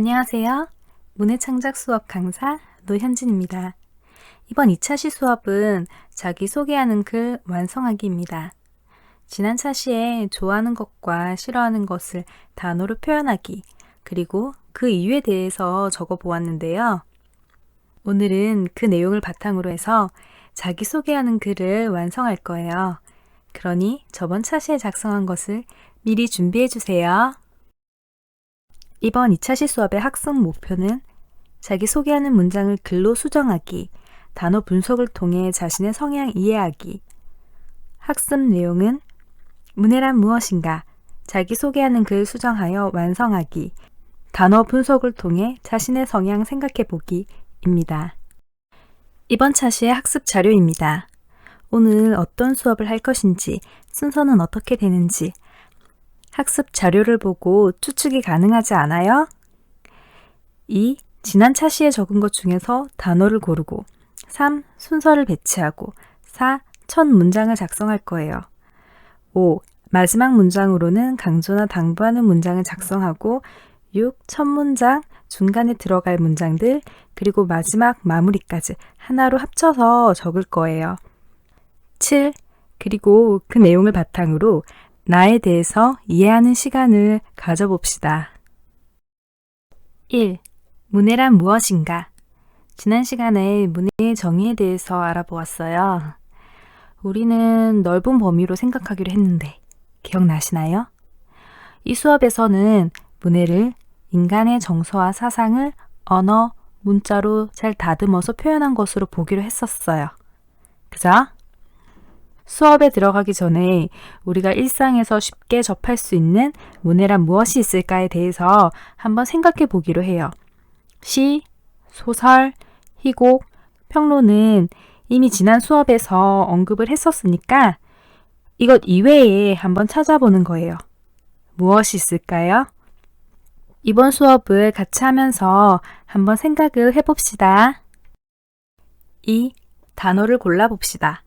안녕하세요. 문해창작 수업 강사 노현진입니다. 이번 2차 시 수업은 자기소개하는 글 완성하기입니다. 지난 차시에 좋아하는 것과 싫어하는 것을 단어로 표현하기, 그리고 그 이유에 대해서 적어 보았는데요. 오늘은 그 내용을 바탕으로 해서 자기소개하는 글을 완성할 거예요. 그러니 저번 차시에 작성한 것을 미리 준비해 주세요. 이번 2차 시 수업의 학습 목표는 자기소개하는 문장을 글로 수정하기, 단어 분석을 통해 자신의 성향 이해하기. 학습 내용은 문해란 무엇인가, 자기소개하는 글 수정하여 완성하기, 단어 분석을 통해 자신의 성향 생각해 보기입니다. 이번 차시의 학습 자료입니다. 오늘 어떤 수업을 할 것인지, 순서는 어떻게 되는지, 학습 자료를 보고 추측이 가능하지 않아요? 2. 지난 차시에 적은 것 중에서 단어를 고르고 3. 순서를 배치하고 4. 첫 문장을 작성할 거예요. 5. 마지막 문장으로는 강조나 당부하는 문장을 작성하고 6. 첫 문장, 중간에 들어갈 문장들, 그리고 마지막 마무리까지 하나로 합쳐서 적을 거예요. 7. 그리고 그 내용을 바탕으로 나에 대해서 이해하는 시간을 가져봅시다. 1. 문해란 무엇인가? 지난 시간에 문해의 정의에 대해서 알아보았어요. 우리는 넓은 범위로 생각하기로 했는데 기억나시나요? 이 수업에서는 문해를 인간의 정서와 사상을 언어, 문자로 잘 다듬어서 표현한 것으로 보기로 했었어요. 그죠? 수업에 들어가기 전에 우리가 일상에서 쉽게 접할 수 있는 문해란 무엇이 있을까에 대해서 한번 생각해 보기로 해요. 시, 소설, 희곡, 평론은 이미 지난 수업에서 언급을 했었으니까 이것 이외에 한번 찾아보는 거예요. 무엇이 있을까요? 이번 수업을 같이 하면서 한번 생각을 해봅시다. 2. 단어를 골라봅시다.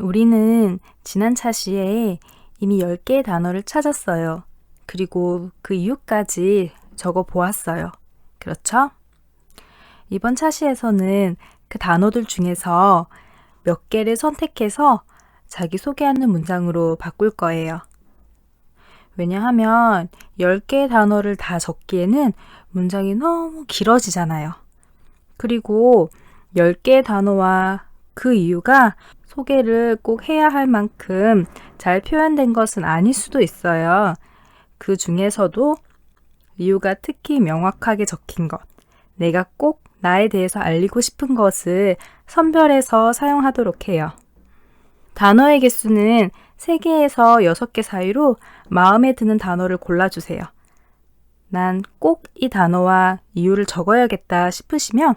우리는 지난 차시에 이미 10개의 단어를 찾았어요. 그리고 그 이유까지 적어 보았어요. 그렇죠? 이번 차시에서는 그 단어들 중에서 몇 개를 선택해서 자기소개하는 문장으로 바꿀 거예요. 왜냐하면 10개의 단어를 다 적기에는 문장이 너무 길어지잖아요. 그리고 10개의 단어와 그 이유가 소개를 꼭 해야 할 만큼 잘 표현된 것은 아닐 수도 있어요. 그 중에서도 이유가 특히 명확하게 적힌 것, 내가 꼭 나에 대해서 알리고 싶은 것을 선별해서 사용하도록 해요. 단어의 개수는 3개에서 6개 사이로 마음에 드는 단어를 골라주세요. 난 꼭 이 단어와 이유를 적어야겠다 싶으시면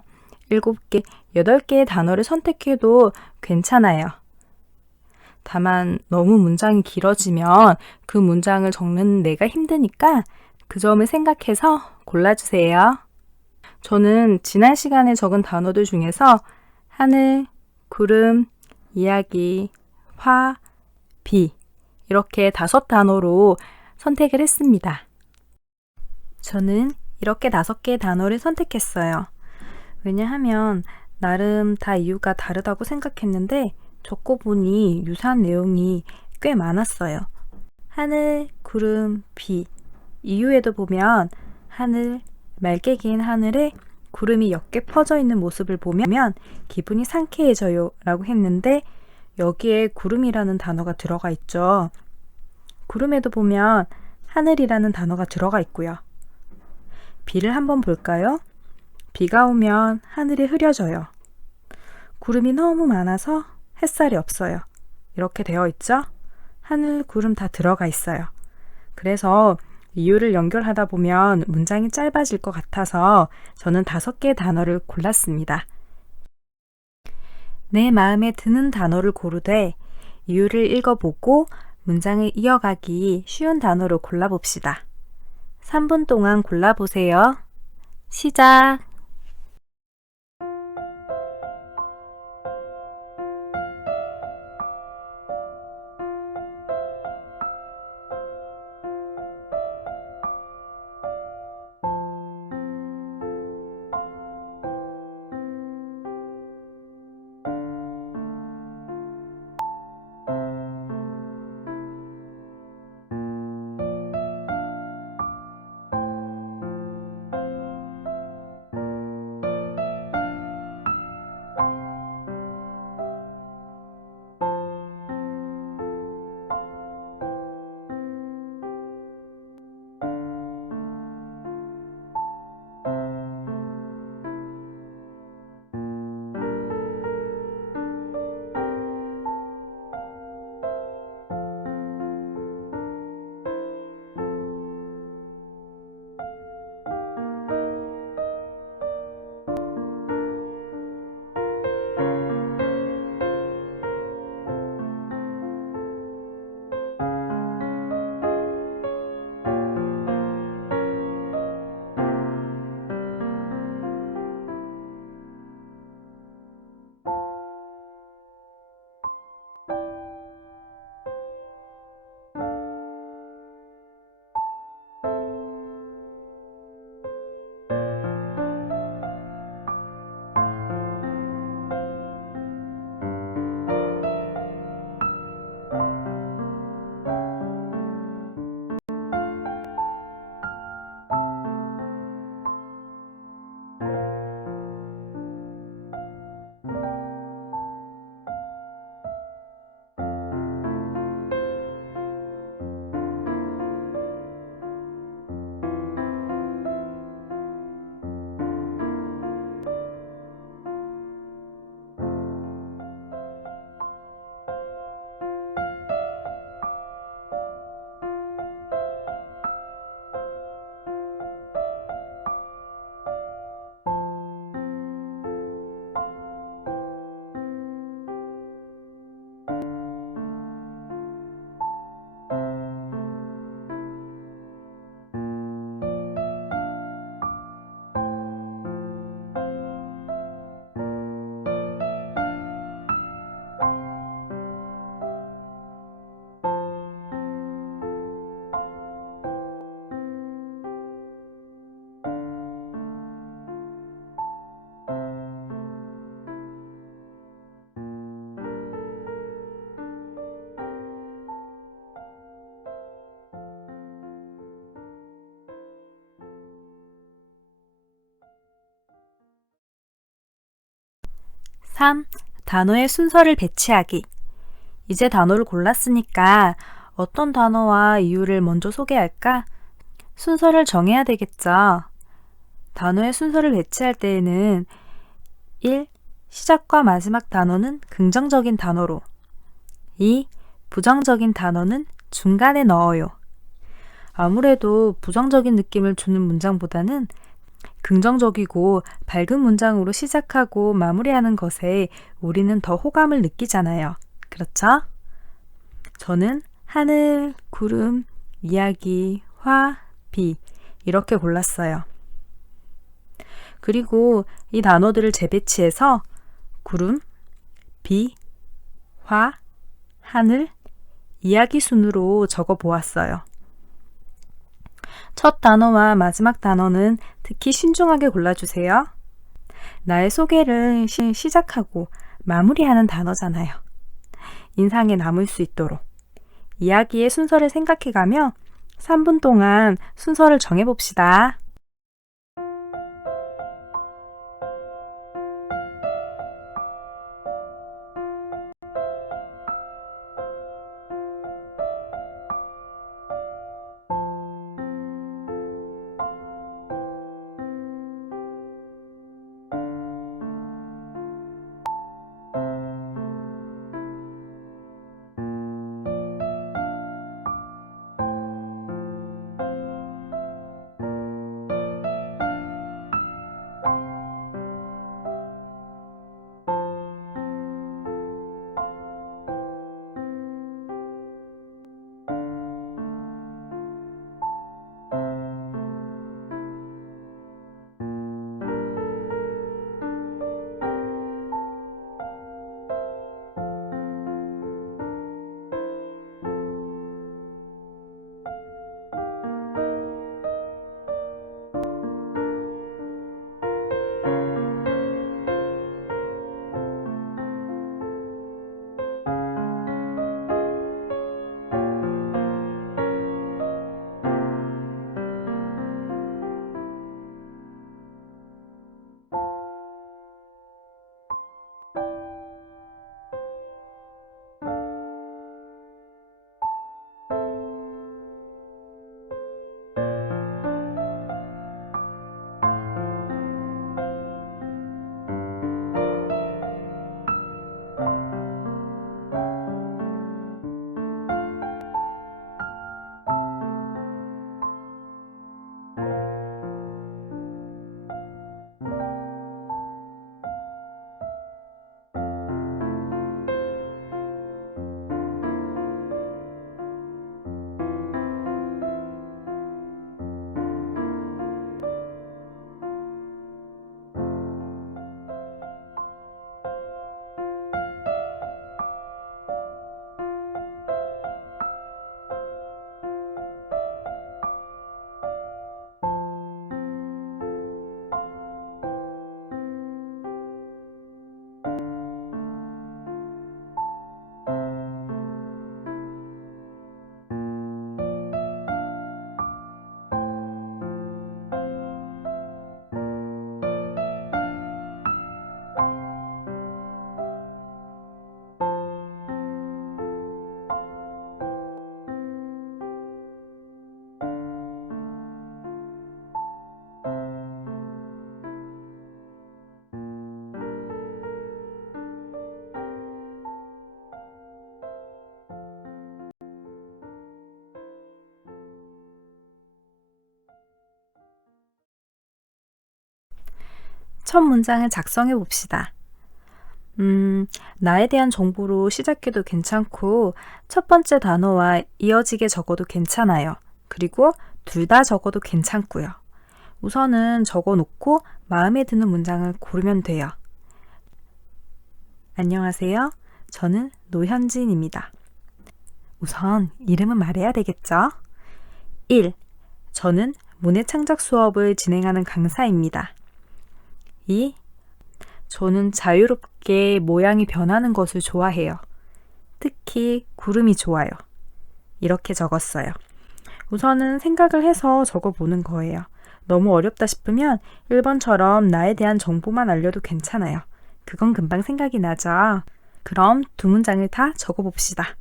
7개, 8개의 단어를 선택해도 괜찮아요. 다만 너무 문장이 길어지면 그 문장을 적는 내가 힘드니까 그 점을 생각해서 골라주세요. 저는 지난 시간에 적은 단어들 중에서 하늘, 구름, 이야기, 화, 비 이렇게 5단어로 선택을 했습니다. 저는 이렇게 5개의 단어를 선택했어요. 왜냐하면 나름 다 이유가 다르다고 생각했는데 적고 보니 유사한 내용이 꽤 많았어요. 하늘, 구름, 비. 이유에도 보면 하늘, 맑게 긴 하늘에 구름이 옅게 퍼져 있는 모습을 보면 기분이 상쾌해져요 라고 했는데 여기에 구름이라는 단어가 들어가 있죠. 구름에도 보면 하늘이라는 단어가 들어가 있고요. 비를 한번 볼까요? 비가 오면 하늘이 흐려져요. 구름이 너무 많아서 햇살이 없어요. 이렇게 되어 있죠? 하늘, 구름 다 들어가 있어요. 그래서 이유를 연결하다 보면 문장이 짧아질 것 같아서 저는 5개의 단어를 골랐습니다. 내 마음에 드는 단어를 고르되 이유를 읽어보고 문장을 이어가기 쉬운 단어로 골라봅시다. 3분 동안 골라보세요. 시작! 3. 단어의 순서를 배치하기. 이제 단어를 골랐으니까 어떤 단어와 이유를 먼저 소개할까? 순서를 정해야 되겠죠. 단어의 순서를 배치할 때에는 1. 시작과 마지막 단어는 긍정적인 단어로 2. 부정적인 단어는 중간에 넣어요. 아무래도 부정적인 느낌을 주는 문장보다는 긍정적이고 밝은 문장으로 시작하고 마무리하는 것에 우리는 더 호감을 느끼잖아요. 그렇죠? 저는 하늘, 구름, 이야기, 화, 비 이렇게 골랐어요. 그리고 이 단어들을 재배치해서 구름, 비, 화, 하늘, 이야기 순으로 적어 보았어요. 첫 단어와 마지막 단어는 특히 신중하게 골라주세요. 나의 소개를 시작하고 마무리하는 단어잖아요. 인상에 남을 수 있도록 이야기의 순서를 생각해가며 3분 동안 순서를 정해봅시다. 첫 문장을 작성해 봅시다. 나에 대한 정보로 시작해도 괜찮고 첫 번째 단어와 이어지게 적어도 괜찮아요. 그리고 둘 다 적어도 괜찮고요. 우선은 적어놓고 마음에 드는 문장을 고르면 돼요. 안녕하세요. 저는 노현진입니다. 우선 이름은 말해야 되겠죠? 1. 저는 문해창작 수업을 진행하는 강사입니다. 2. 저는 자유롭게 모양이 변하는 것을 좋아해요. 특히 구름이 좋아요. 이렇게 적었어요. 우선은 생각을 해서 적어보는 거예요. 너무 어렵다 싶으면 1번처럼 나에 대한 정보만 알려도 괜찮아요. 그건 금방 생각이 나죠. 그럼 두 문장을 다 적어봅시다.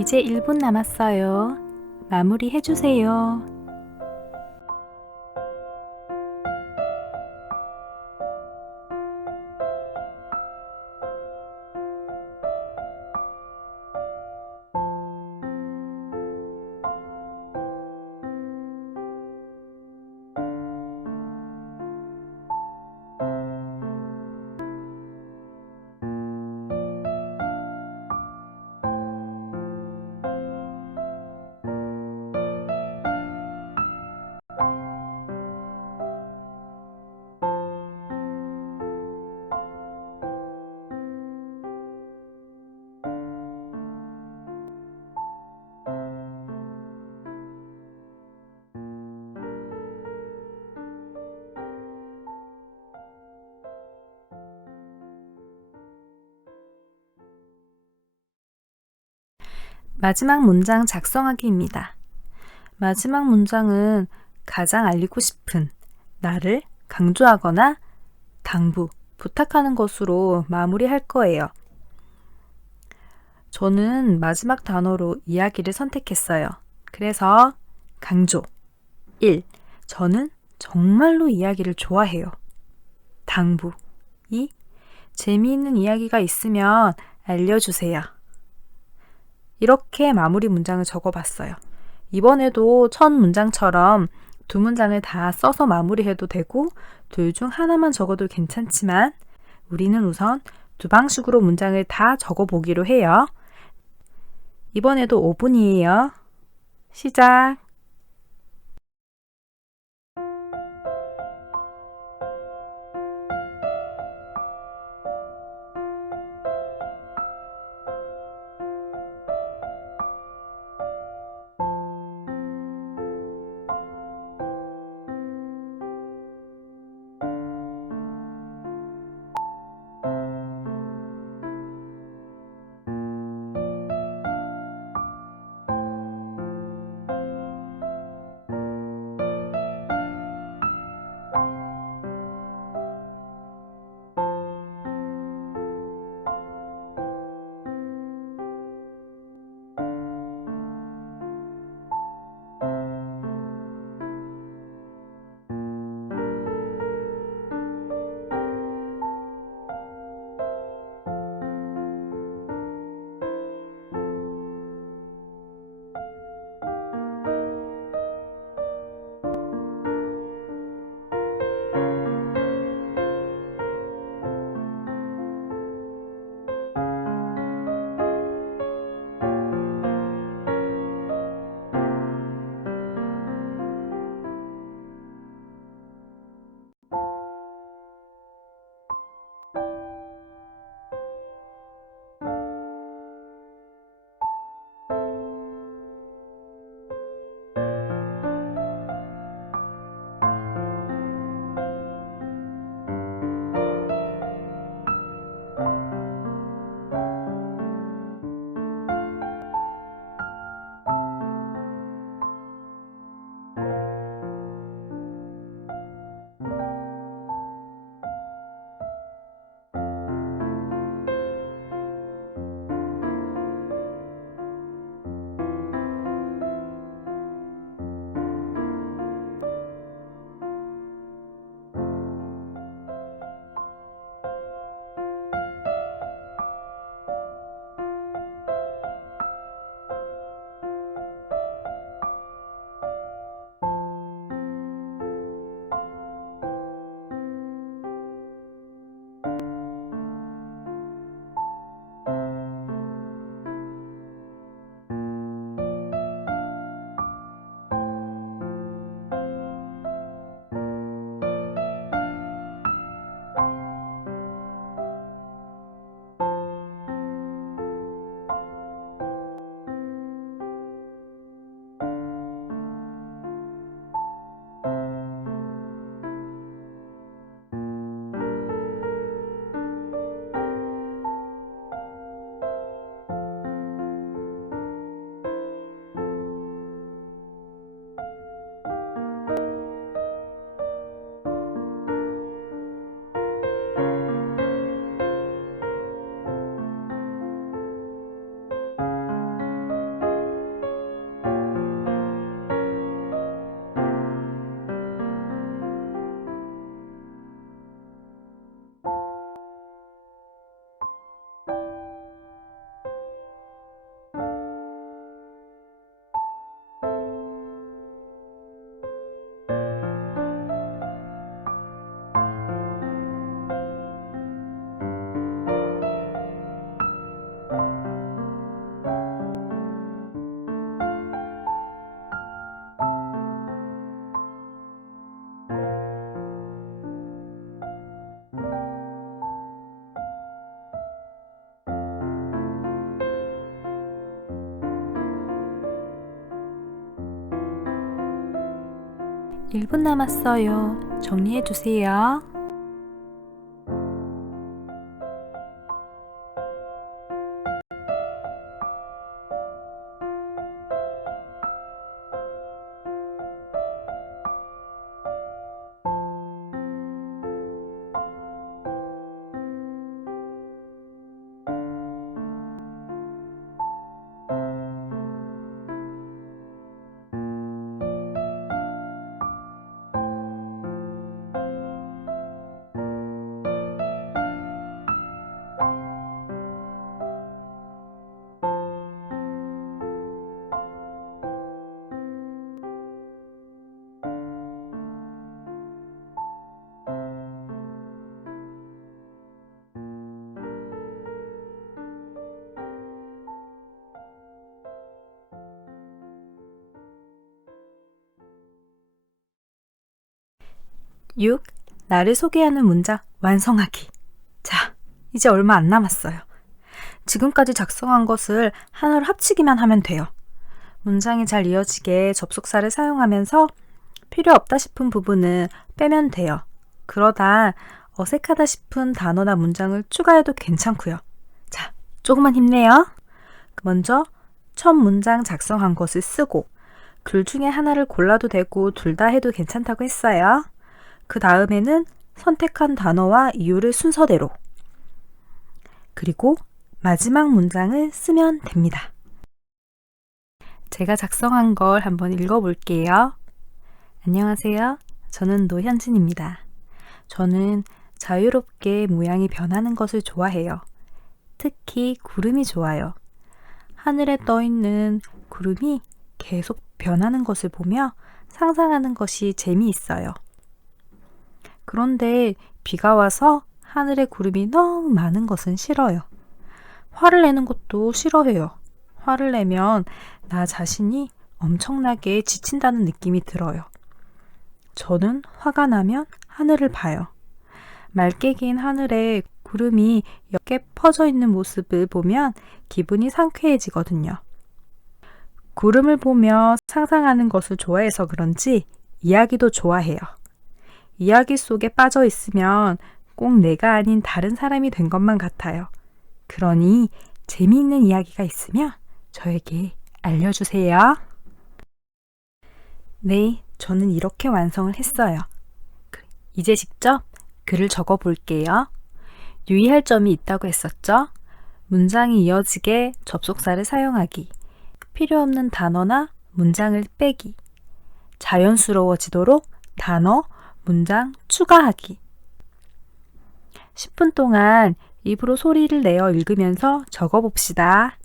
이제 1분 남았어요. 마무리 해주세요. 마지막 문장 작성하기입니다. 마지막 문장은 가장 알리고 싶은 나를 강조하거나 당부, 부탁하는 것으로 마무리할 거예요. 저는 마지막 단어로 이야기를 선택했어요. 그래서 강조 1. 저는 정말로 이야기를 좋아해요. 당부 2. 재미있는 이야기가 있으면 알려주세요. 이렇게 마무리 문장을 적어봤어요. 이번에도 첫 문장처럼 두 문장을 다 써서 마무리해도 되고 둘 중 하나만 적어도 괜찮지만 우리는 우선 두 방식으로 문장을 다 적어보기로 해요. 이번에도 5분이에요. 시작! 일 분 남았어요. 정리해 주세요. 6. 나를 소개하는 문장 완성하기. 자, 이제 얼마 안 남았어요. 지금까지 작성한 것을 하나로 합치기만 하면 돼요. 문장이 잘 이어지게 접속사를 사용하면서 필요 없다 싶은 부분은 빼면 돼요. 그러다 어색하다 싶은 단어나 문장을 추가해도 괜찮고요. 자, 조금만 힘내요. 먼저 첫 문장 작성한 것을 쓰고 둘 중에 하나를 골라도 되고 둘 다 해도 괜찮다고 했어요. 그 다음에는 선택한 단어와 이유를 순서대로, 그리고 마지막 문장을 쓰면 됩니다. 제가 작성한 걸 한번 읽어볼게요. 안녕하세요. 저는 노현진입니다. 저는 자유롭게 모양이 변하는 것을 좋아해요. 특히 구름이 좋아요. 하늘에 떠 있는 구름이 계속 변하는 것을 보며 상상하는 것이 재미있어요. 그런데 비가 와서 하늘에 구름이 너무 많은 것은 싫어요. 화를 내는 것도 싫어해요. 화를 내면 나 자신이 엄청나게 지친다는 느낌이 들어요. 저는 화가 나면 하늘을 봐요. 맑게 긴 하늘에 구름이 옅게 퍼져 있는 모습을 보면 기분이 상쾌해지거든요. 구름을 보며 상상하는 것을 좋아해서 그런지 이야기도 좋아해요. 이야기 속에 빠져 있으면 꼭 내가 아닌 다른 사람이 된 것만 같아요. 그러니 재미있는 이야기가 있으면 저에게 알려주세요. 네, 저는 이렇게 완성을 했어요. 이제 직접 글을 적어 볼게요. 유의할 점이 있다고 했었죠? 문장이 이어지게 접속사를 사용하기, 필요 없는 단어나 문장을 빼기, 자연스러워지도록 단어, 문장 추가하기. 10분 동안 입으로 소리를 내어 읽으면서 적어 봅시다.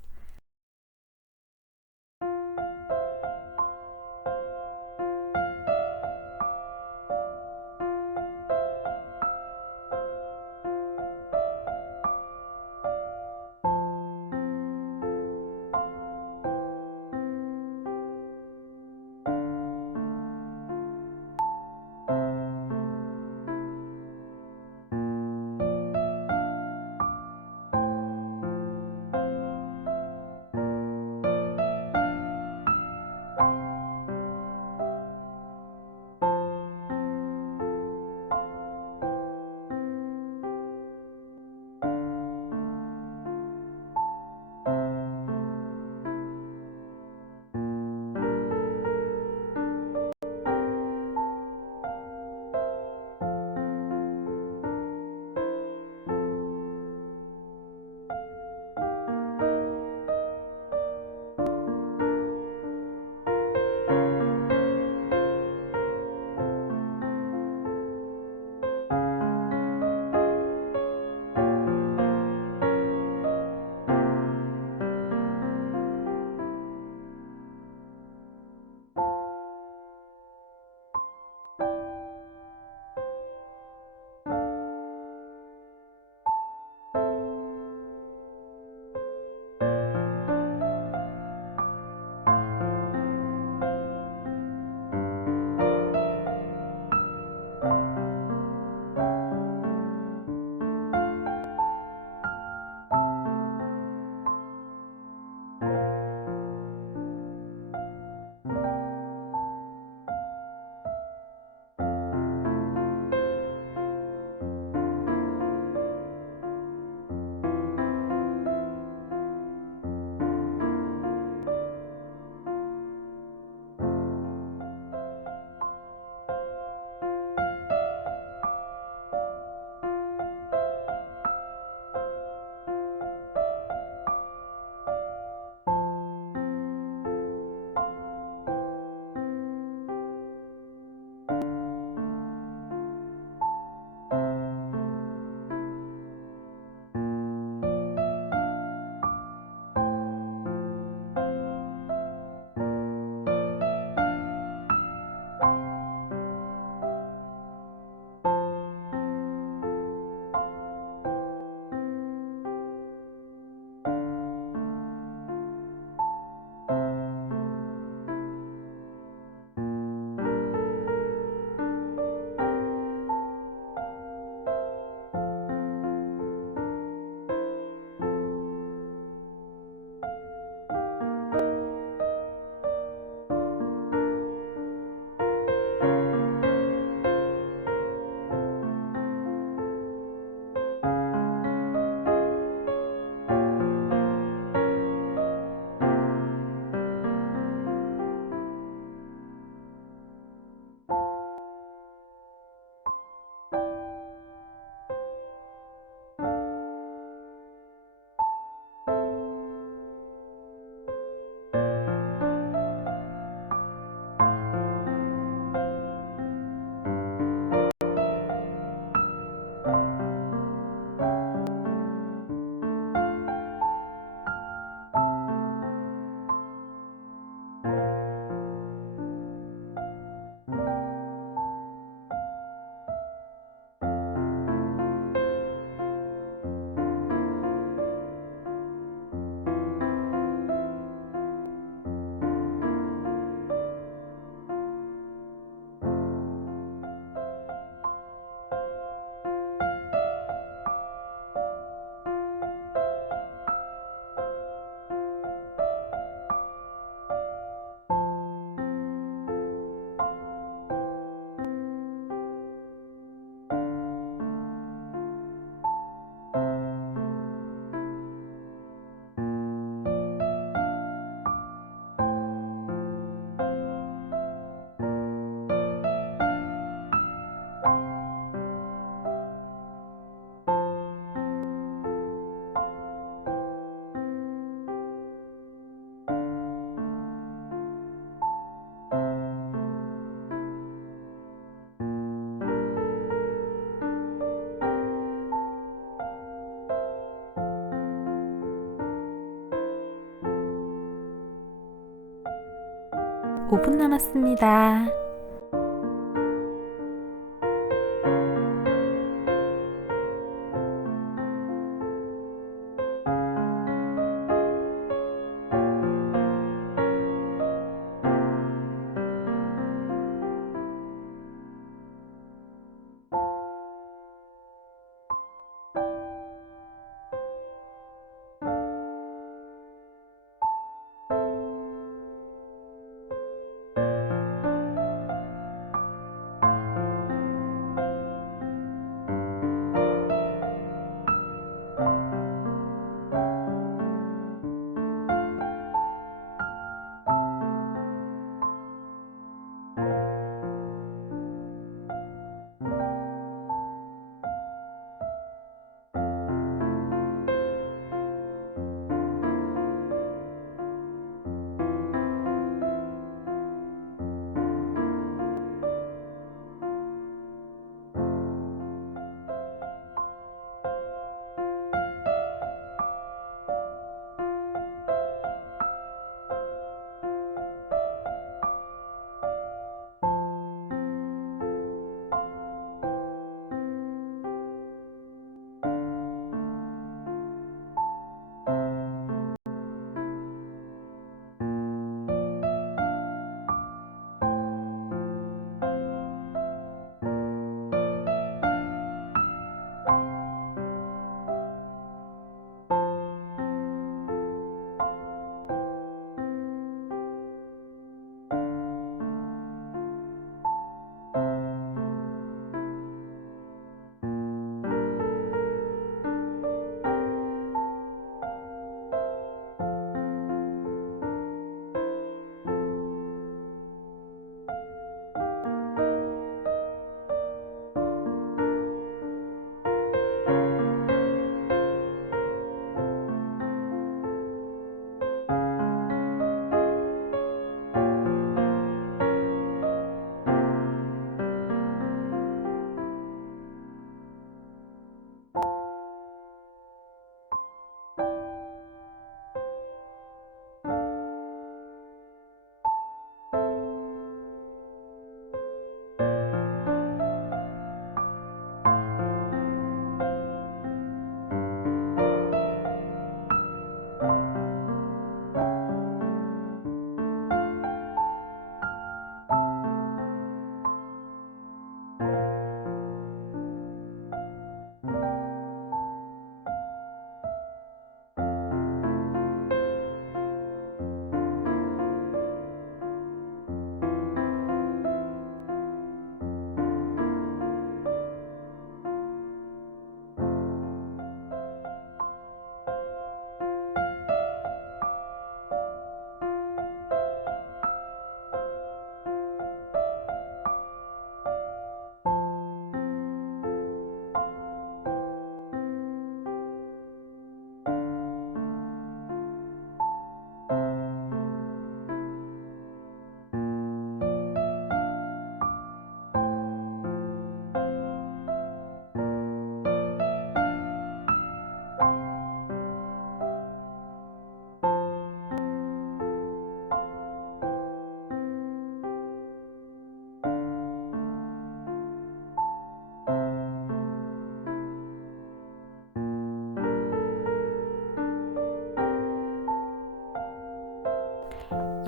5분 남았습니다.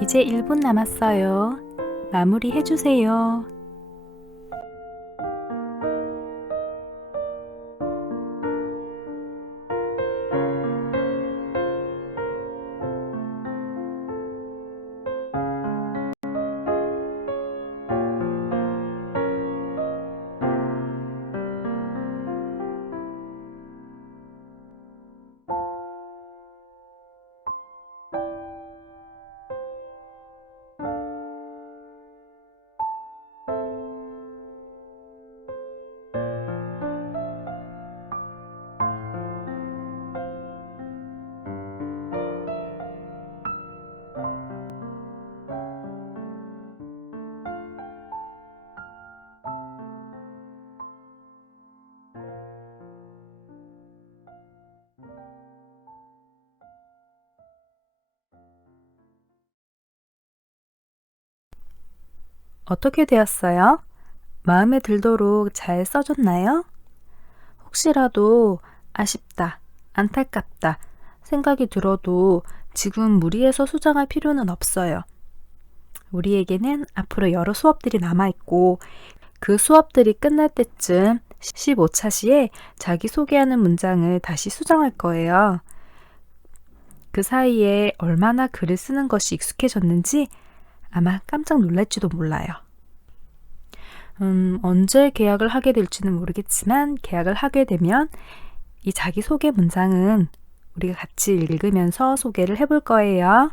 이제 1분 남았어요. 마무리 해주세요. 어떻게 되었어요? 마음에 들도록 잘 써줬나요? 혹시라도 아쉽다, 안타깝다 생각이 들어도 지금 무리해서 수정할 필요는 없어요. 우리에게는 앞으로 여러 수업들이 남아있고 그 수업들이 끝날 때쯤 15차 시에 자기소개하는 문장을 다시 수정할 거예요. 그 사이에 얼마나 글을 쓰는 것이 익숙해졌는지 아마 깜짝 놀랄지도 몰라요. 언제 계약을 하게 될지는 모르겠지만 계약을 하게 되면 이 자기소개 문장은 우리가 같이 읽으면서 소개를 해볼 거예요.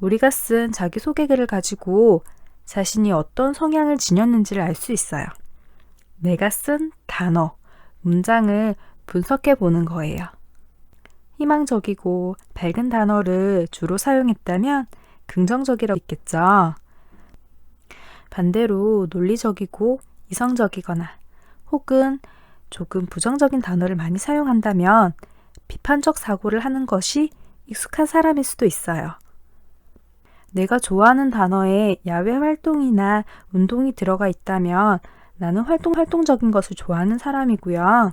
우리가 쓴 자기소개글을 가지고 자신이 어떤 성향을 지녔는지를 알 수 있어요. 내가 쓴 단어, 문장을 분석해 보는 거예요. 희망적이고 밝은 단어를 주로 사용했다면 긍정적이라고 있겠죠. 반대로 논리적이고 이성적이거나 혹은 조금 부정적인 단어를 많이 사용한다면 비판적 사고를 하는 것이 익숙한 사람일 수도 있어요. 내가 좋아하는 단어에 야외 활동이나 운동이 들어가 있다면 나는 활동적인 것을 좋아하는 사람이고요.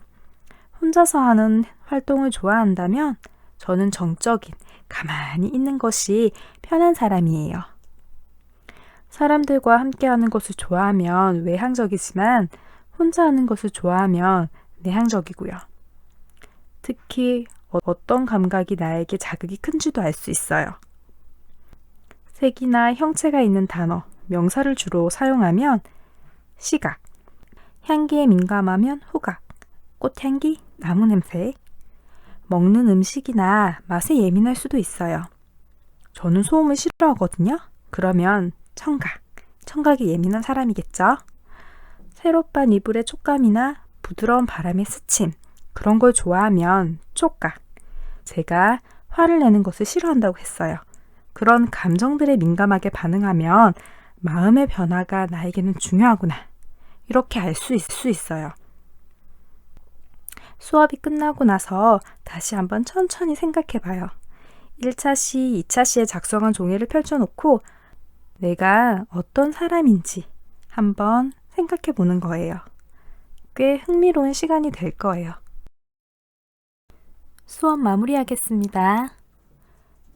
혼자서 하는 활동을 좋아한다면 저는 정적인, 가만히 있는 것이 편한 사람이에요. 사람들과 함께 하는 것을 좋아하면 외향적이지만 혼자 하는 것을 좋아하면 내향적이고요. 특히 어떤 감각이 나에게 자극이 큰지도 알 수 있어요. 색이나 형체가 있는 단어, 명사를 주로 사용하면 시각, 향기에 민감하면 후각, 꽃향기, 나무 냄새, 먹는 음식이나 맛에 예민할 수도 있어요. 저는 소음을 싫어하거든요. 그러면 청각이 예민한 사람이겠죠. 새롭반 이불의 촉감이나 부드러운 바람의 스침, 그런 걸 좋아하면 촉각. 제가 화를 내는 것을 싫어한다고 했어요. 그런 감정들에 민감하게 반응하면 마음의 변화가 나에게는 중요하구나. 이렇게 알 수 있어요. 수업이 끝나고 나서 다시 한번 천천히 생각해 봐요. 1차 시, 2차 시에 작성한 종이를 펼쳐놓고 내가 어떤 사람인지 한번 생각해 보는 거예요. 꽤 흥미로운 시간이 될 거예요. 수업 마무리하겠습니다.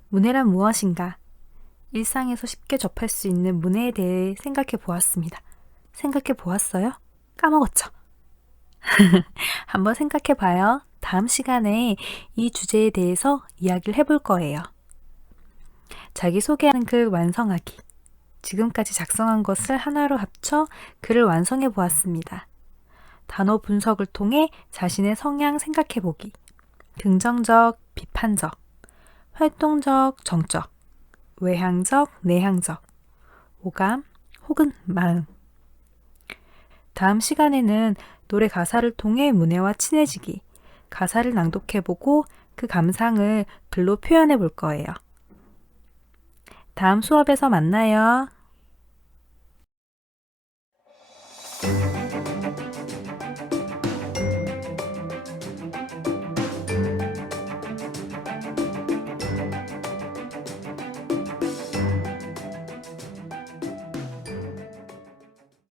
문해란 무엇인가? 일상에서 쉽게 접할 수 있는 문해에 대해 생각해 보았습니다. 생각해 보았어요? 까먹었죠? 한번 생각해 봐요. 다음 시간에 이 주제에 대해서 이야기를 해볼 거예요. 자기소개하는 글 완성하기. 지금까지 작성한 것을 하나로 합쳐 글을 완성해 보았습니다. 단어 분석을 통해 자신의 성향 생각해 보기. 긍정적, 비판적, 활동적, 정적, 외향적, 내향적, 오감 혹은 마음. 다음 시간에는 노래 가사를 통해 문해와 친해지기, 가사를 낭독해보고 그 감상을 글로 표현해 볼 거예요. 다음 수업에서 만나요.